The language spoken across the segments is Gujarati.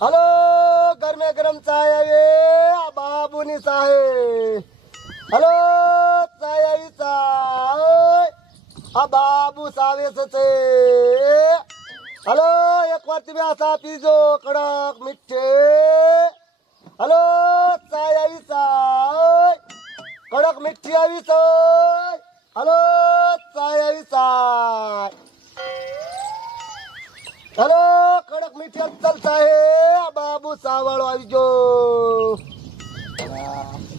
હલો, ગરમે ગરમ ચાય આવી બાબુની ચાય. હલો, ચાય આવી ચાય આ બાબુ સાવે છે. હલો, એક વાર તમે આ ચા પીજો કડક મીઠી. હલો, ચાય આવી ચાય કડક મીઠી આવી છે. હલો, ચાય આવી ચાય. હલો, કડક મીઠી ચાલતા હે આ બાબુ સાવાળો આવી ગયો.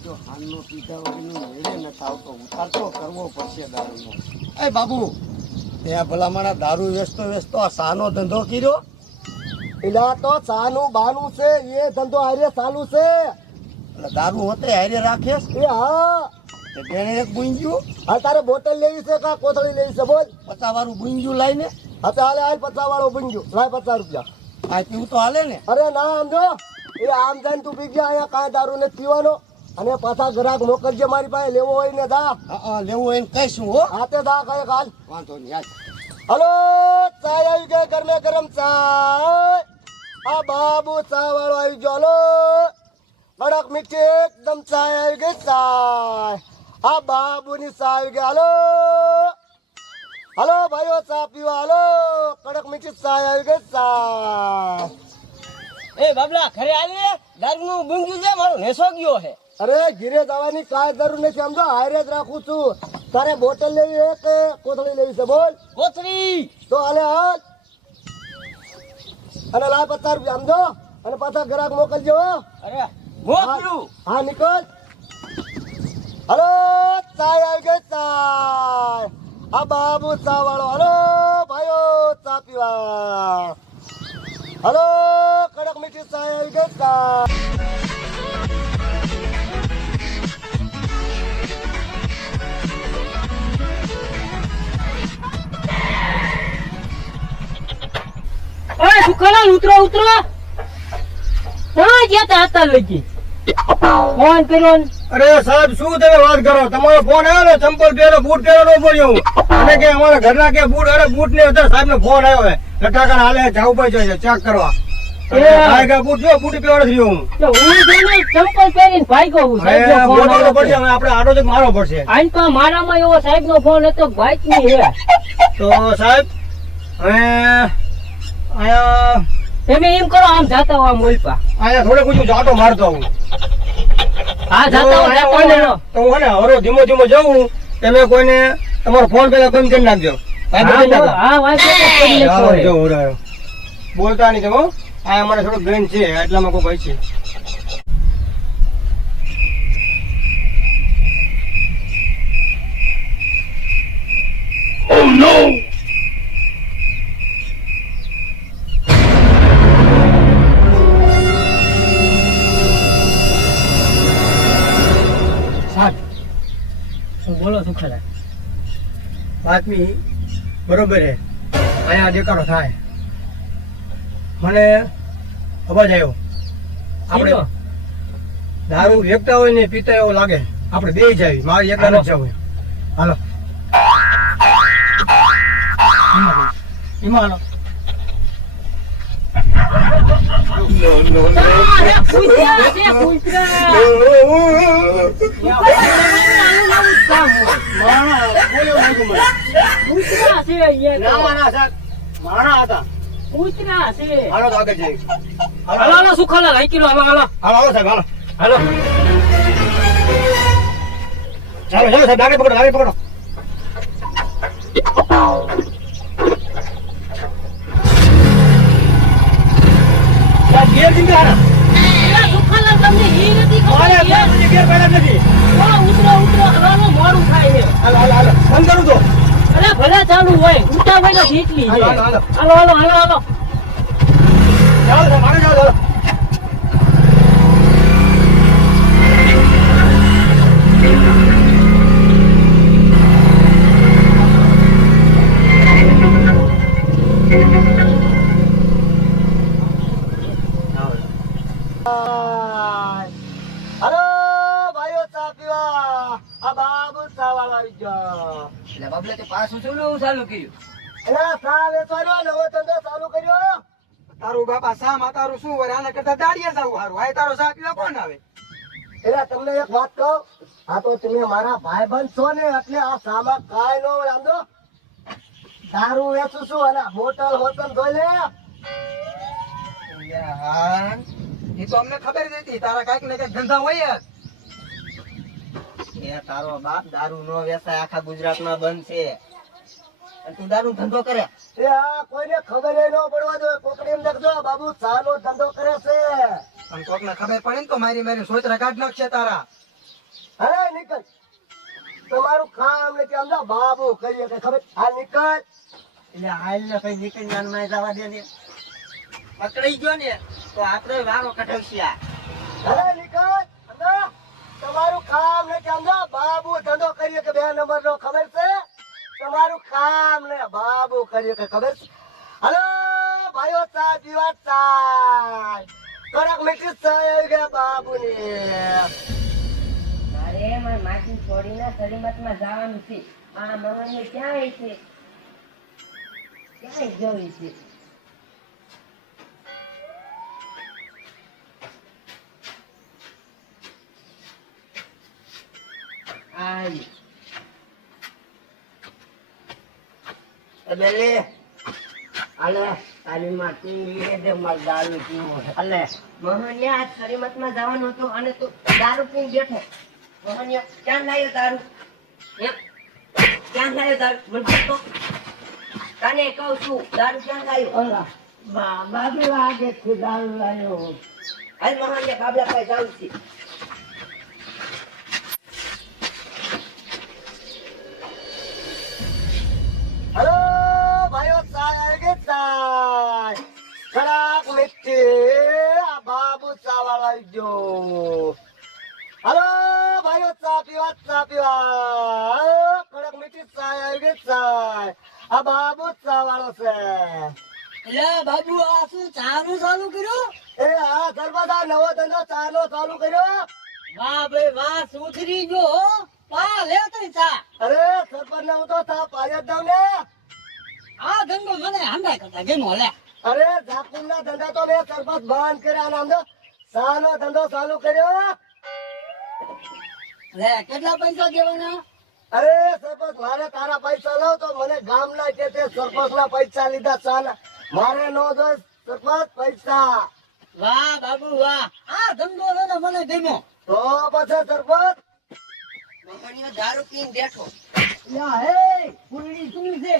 જો હાલનો પીધા વગરનું મેળે ન આવતો ઉતારતો કરવો પડશે દારૂનો. એ બાબુ તે ભલા મારા દારૂ વેચતો આ સાનો ધંધો કર્યો. એલા તો ચાનું બાનું છે એ ધંધો હારે ચાલુ છે. એટલે દારૂ હોતે હારે રાખેસ. એ હા, તેને એક ગુંજ્યું હાલ તારે બોટલ લેવી છે કા કોથળી લેવી છે બોલ. 50 વાળું ગુંજ્યું લાઈને હા તો હાલે હાલ 50 વાળો બનજો લાય 50 રૂપિયા. આ પીવું તો હાલે ને. અરે ના આમ જો એ આમ જાય તું પી ગયા અહીંયા કાંઈ દારૂ નથી પીવાનો. અને પાછા ગ્રાહક મોકલજે મારી પાસે લેવો હોય ને દા. હા લેવું એને કહીશું હો. હાથે દા કઈ હાલ. વાંધો નહીં યાદ. હલો, ચાય આવી ગઈ ગરમે ગરમ ચાય આ બાબુ ચા વાળો આવી ગયો. હલો, કડક મીઠી એકદમ ચાય આવી ગઈ ચાય આ બાબુની ચા આવી ગઈ. હલો હલો ભાઈઓ ચા પીવા. હલો, કડક મીઠી ચાય આવી ગઈ ચાય. એ બાબલા ઘરે આવી દારૂનું બુંગી છે મારો નેસો ગયો છે. અરે ઘીરે જવાની કાંઈ જરૂર નથી. સમજો હારે જ રાખું છું. તારે બોટલ લેવી છે કે કોથળી લેવી છે બોલ. કોથળી તો હાલે હાલ અને લાય 50 રૂપિયા. સમજો અને પાછા ગ્રાહક મોકલજો હો. અરે મોકલું. હા નીકળ. હલો, ચાય આવી ગઈ ચાય આ બાબુ ચા વાળો. હલો ભાઈઓ ચા પીવા. હલો, કડક મીઠી ચાય આવી ગઈ ચાય. અરે સુખાલાલ ઉતરો ઉતરો. હા જ્યાં હતા લગી ફોન કર્યો ને. અરે સાહેબ શું તમે વાત કરો. તમારો ફોન આવ્યો ને ચંપલ પહેરો બૂટ પહેરો ન પડ્યો અને કે અમારા ઘરના કે બૂટ. અરે બૂટ ને અત્યારે સાહેબ નો ફોન આવ્યો હે લટાકણ હાલે જાવું પડે છે ચેક કરવા. ભાઈ કે બૂટ જો બૂટ પહેરો થયો હું તો હું જોને ચંપલ પહેરીને ભાગ્યો હું. સાહેબ નો ફોન બોલવાનો પડશે. હવે આપણે આટો જ મારવો પડશે. આઈન તો મારામાં એવો સાહેબ નો ફોન હતો બાઈક ની હે. તો સાહેબ હવે આયા તમે એમ કરો આમ જાતા હો આમ મોલપા. આયા થોડે કુછ જાટો મારતો હું. હા જાતા હો જાતા હો. તો હું હે ને હરો ધીમો ધીમો જાઉં. તમે કોઈને તમારો ફોન પેલા બંધ કરી નાખજો. હા વાત કરી લેજો. બોલતા નહીં તમે. આ અમારે થોડું ગ્રેન છે એટલામાં કોઈ ભાઈ છે. Oh no! બોલો સુખાલાલ. બાતમી બરોબર હે. અહીંયા દેખાડો થાય. મને અવાજ આવ્યો. આપણે દારૂ વેચતા હોય ને પીતા એવું લાગે. આપણે બે જાવી. મારે એકલા નથી જવું. હાલો એમાં હાલો. માણા હતા. કૂતરા છે. હાલો તો આગળ જઈએ. હાલો હાલો સુખાલાલ અહીં કિલો હાલો હાલો હાલો હાલો સાહેબ હાલો. હાલો. ચાલો ચાલો સાહેબ આગળ પકડો આગળ પકડો. સાહેબ ગેર દીધે હારા. સુખાલાલ તમને ઈ નથી મારે ખબર. અત્યારે ગેર પહેલા નથી. ઉતરો ઉતરો હાલો મોડું થાય છે. હાલો હાલો હાલો બંધ કરું તો. અરે ભલે ચાલુ હોય ઉતાવળ નથી એટલી છે. હાલો, હાલો. હાલો હાલો હાલો હાલો. ચાલો સાહેબ મારે ચાલો ચાલો. હલો ભાઈઓ ચા પીવા આ બાબુ ચા વાળો આવી ગયો. એટલે બાબલા તે પાછું શું નવું ચાલુ કર્યું? એલા ચા વેચવાનો નવો ધંધો ચાલુ કર્યો. તારું બાપા સામા તારું શું હોય આના કરતા દાડિયા જાવ હારું આ તારો સા પીવા કોણ આવે એટલે તમને એક વાત કહું, આ તો તમે મારા ભાઈબંધ છો ને એટલે આ સામા કાંઈ ન હોય. આમ તો દારૂ વેચું છું અને બોટલ હોતન ધોઈ લે. યાર એ તો અમને ખબર જ હતી તારા કાંઈક ને કાંઈક ધંધા હોય જ એ તારો બાપ દારૂ નો વેચાય આખા ગુજરાતમાં બંધ છે અને તું દારૂ ધંધો કરે. એ આ કોઈને ખબર ન પડવા દો. કોકડી એમ દેખજો બાબુ ચાનો ધંધો કરે છે. પણ કોકને ખબર પડે ને તો મારી મારી સોચરા કાઢ નાખશે તારા અરે નીકળ, તમારું કામ નથી. આમ તો બાબુ કરીએ કે ખબર. આ નીકળ. એટલે હાલ ને કઈ નીકળી જાનમાં જવા દે ને. પકડાઈ ગયો ને તો આપણે વારો કઢાવશે આ. અરે નીકળ. અંદર. તમારું કામ નથી. આમ તો બાબુ ધંધો કરીએ કે 2 નંબર નો ખબર છે. તમારું કામ ને બાબુ કરીએ કે ખબર છે. હલો ભાઈઓ, ચા પીવા ચા. કડક મીઠી ચા આવી ગયા બાબુ ની. અરે મારે માટી છોડીને સલીમતમાં જવાનું છે. આ મગનને ક્યાં છે? ક્યાં જવી છે? આવી બેલે આલે તારી માં ટીંગી દે માર દારૂ પીવો અલે મોહનિયા આજ સલીમતમાં જવાનું હતું અને તું દારૂ પીને બેઠો. મોહનિયા ક્યાં લાવ્યો દારૂ? એમ ક્યાં લાવ્યો દારૂ? મને કહો તો. તને કહું છું દારૂ ક્યાં લાવ્યો? બાબુ આગે દારૂ લાવ્યો. હાલ મોહનિયા બાબલા પાસે જાઉં છે. હલો ભાઈઓ, ચા આવી ગઈ ચા. કડક મીઠી. આ બાબુ ચા વાળો આવી ગયો. હલો ભાઈઓ, ચા પીવા ચા પીવા. કડક મીઠી ચા આવી ગઈ ચા. આ બાબુ ચા વાળો છે. એટલે બાબુ આ શું ચાનું ચાલુ કર્યું? એ આ સર્વદા નવો ધંધો ચાનો ચાલુ કર્યો. વાહ ભાઈ વાહ, સુધરી ગયો હો. પા લે તઈ ચા. અરે સરપંચ ને હું તો ચા પાડ્યા જ દઉં ને. આ ધંધો મને હંધાય કરતા ગેમો લે. અરે જાકુમ ના ધંધા તો મેં સરપંચ બંધ કર્યા. નામ તો ચા નો ધંધો ચાલુ કર્યો. લે કેટલા પૈસા દેવાના? અરે સરપંચ, મારે તારા પૈસા લો તો મને ગામ ના કે તે સરપંચ ના પૈસા લીધા ચા ના. મારે નો જોઈ સરપંચ પૈસા. વાહ બાબુ વાહ, આ ધંધો છે ને મને ગેમો. તો પછી સરપંચ મોહનિયો દારૂ પીને બેઠો. યા હે ફૂલડી શું છે?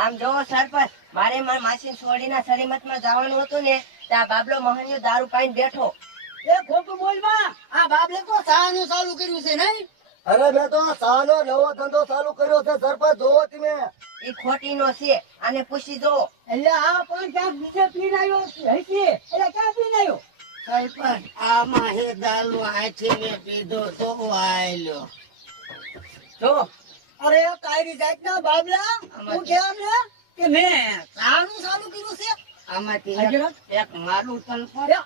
આમ જોવો સરપંચ, મારે મારા માસી છોડીને સલીમતમાં જવાનું હતું ને ત્યાં બાબલો મોહનિયો દારૂ પાઈને બેઠો. એ ખોટું બોલવા. આ બાબલે તો ચાનું ચાલુ કર્યું છે નહીં? અરે મેં તો ચા નો નવો ધંધો ચાલુ કર્યો છે સરપંચ. જોવો તમે. એ ખોટીનો છે આને પૂછી જો. એટલે આ પણ ક્યાંક બીજે પીને આવ્યો હશે. એટલે ક્યાં પીને આવ્યો? સરપંચ આમાં હે દારૂ આથી મેં પીધો તો આયલો. જો અરે તારી જાતના બાબલા, તું કે અમને કે મેં ચાનું ચાલુ કર્યું છે? આમાંથી હાજર? એક મારું તલફો લ્યો.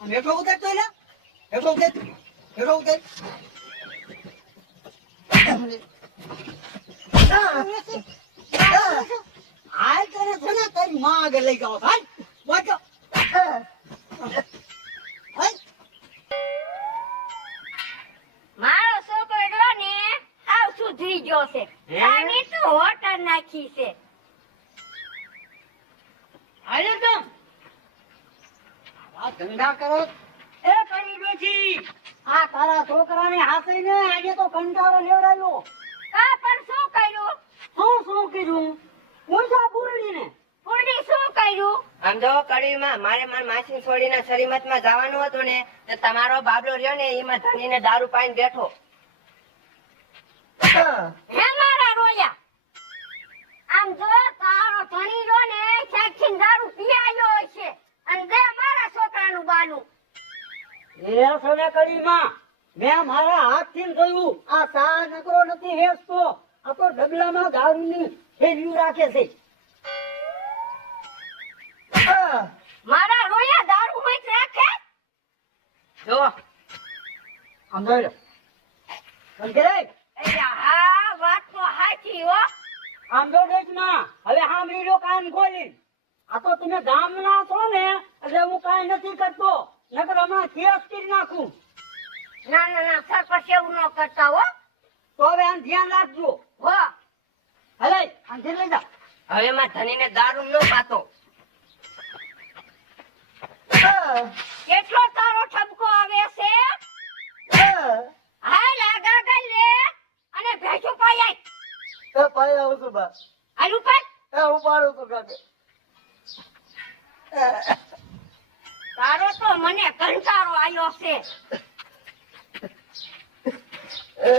આમ હેઠો ઉતાર તો લે. હેઠો ઉતાર. હેઠો ઉતાર. હાલ તને છે ને તારી માં આગળ લઈ જાઓ. હાલ વાંચો. હાલ. મારો છોકરો રહ્યો ને આવ સુધરી ગયો છે. આની તો હોટર નાખી છે. હાલે તમ. આ ધંધા કરો એ કરી ડોશી. આ તારા છોકરાને હાથે ને આજે તો કંટાળો લેવડાવ્યો. કા પણ શું કર્યું? શું કીધું? પૂછા પૂરડીને. પૂરી શું કર્યું? આમ જો કડીમાં મારે મારા માસી છોડીને સલીમતમાં જવાનું હતું ને તો તમારો બાબલો રહ્યો ને એમાં ધણીને દારૂ પાઈને બેઠો. હે મારા રોયા, આમ જો તારો ધણી રહ્યો ને ખેંચીને દારૂ પીવાયો છે અને દે મારા છોકરાનું બાનું. એ સમય કડીમાં મેં મારા હાથથી જોયું. આ ચા નકરો નથી વેચતો. આ તો ડબલામાં દારૂની થેલીઓ રાખે છે. મારા રોયા દારૂ મત રાખે. જો આમ જોઈ લો. સમજે રે? એટલે હા વાત તો સાચી હો. આમ તો દેશમાં હવે સાંભળી લો કાન ખોલી. આ તો તમે ગામના છો ને એટલે હું કાંઈ નથી કરતો, નકર હમણાં કેસ કરી નાખું. ના ના ના સરપંચ એવું ન કરતા હો. તો હવે આમ ધ્યાન રાખજો. હો હવે આમ ધ્યાન લઈ જાઓ. હવે માં ધણીને દારૂ ન પાતો. કેટલો તારો ઠપકો આવે છે. હાલ આગા ગઈ લે અને ભેંસું પાઈ આય. એ પાઈ આવું છું બા. હાલ ઉપર એ હું પાડું છું કાકે. તારો તો મને કંટાળો આવ્યો છે. એ